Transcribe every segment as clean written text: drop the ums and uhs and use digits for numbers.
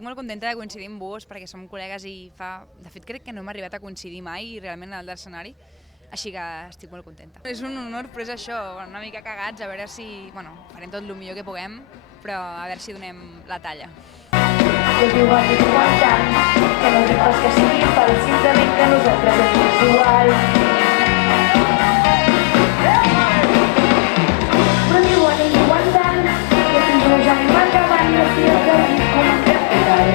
estic molt contenta de coincidir amb vos perquè som col·legues i de fet crec que no hem arribat a coincidir mai realment al l'escenari, així que estic molt contenta. És un honor, però és això, una mica cagats, a veure si, farem tot el millor que puguem, però a veure si donem la talla. Que diuen i diuen tant, que no dic pas que sigui fals, simplement que nosaltres ens és igual. Però diuen i diuen tant, que fins no ja anem endavant, no estic que dic com un capital.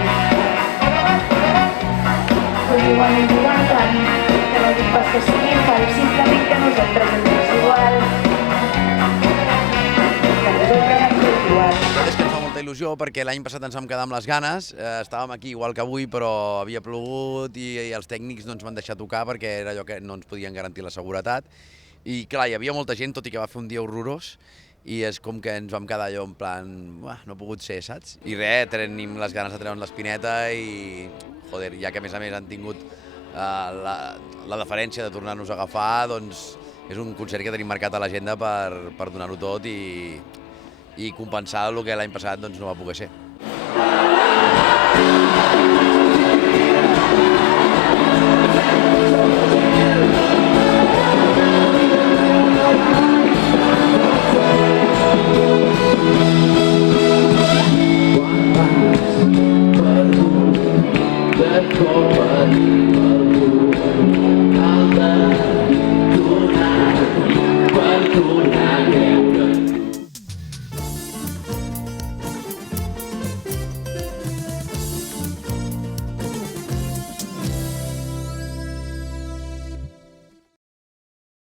Però diuen i diuen tant, que no dic pas que sigui fals, simplement que nosaltres ens és igual. Que nosaltres ens és igual. És que ens fa molta il·lusió perquè l'any passat ens vam quedar amb les ganes, estàvem aquí igual que avui però havia plogut i els tècnics no ens van deixar tocar perquè era allò que no ens podien garantir la seguretat i clar, hi havia molta gent tot i que va fer un dia horrorós i és com que ens vam quedar allò en plan, no ha pogut ser, saps? I res, tenim les ganes de treure'n l'espineta i joder, ja que a més han tingut la deferència de tornar-nos a agafar, doncs és un concert que tenim marcat a l'agenda per donar-ho tot i compensar el que l'any passat no va poder ser. Perdut,